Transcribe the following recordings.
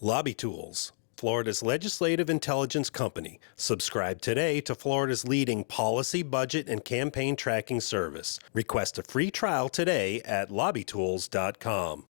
Lobby Tools, Florida's legislative intelligence company. Subscribe today to Florida's leading policy, budget, and campaign tracking service. Request a free trial today at lobbytools.com.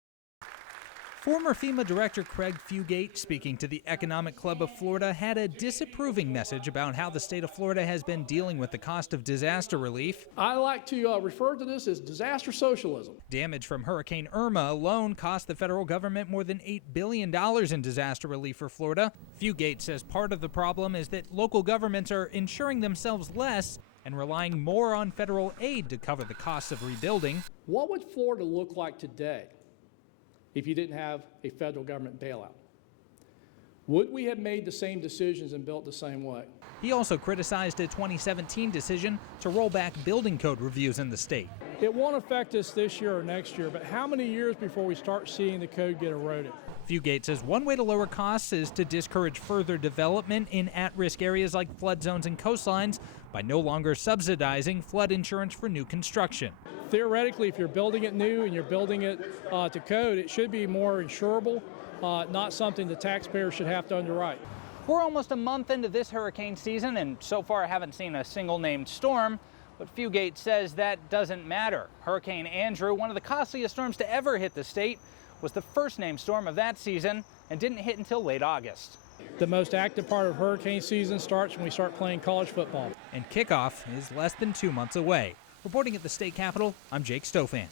Former FEMA Director Craig Fugate, speaking to the Economic Club of Florida, had a disapproving message about how the state of Florida has been dealing with the cost of disaster relief. I like to refer to this as disaster socialism. Damage from Hurricane Irma alone cost the federal government more than $8 billion in disaster relief for Florida. Fugate says part of the problem is that local governments are insuring themselves less and relying more on federal aid to cover the costs of rebuilding. What would Florida look like today if you didn't have a federal government bailout? Would we have made the same decisions and built the same way? He also criticized a 2017 decision to roll back building code reviews in the state. It won't affect us this year or next year, but how many years before we start seeing the code get eroded? Fugate says one way to lower costs is to discourage further development in at-risk areas like flood zones and coastlines by no longer subsidizing flood insurance for new construction. Theoretically, if you're building it new and you're building it to code, it should be more insurable, not something the taxpayer should have to underwrite. We're almost a month into this hurricane season, and so far I haven't seen a single named storm. But Fugate says that doesn't matter. Hurricane Andrew, one of the costliest storms to ever hit the state, was the first named storm of that season and didn't hit until late August. The most active part of hurricane season starts when we start playing college football. And kickoff is less than 2 months away. Reporting at the state capitol, I'm Jake Stofan.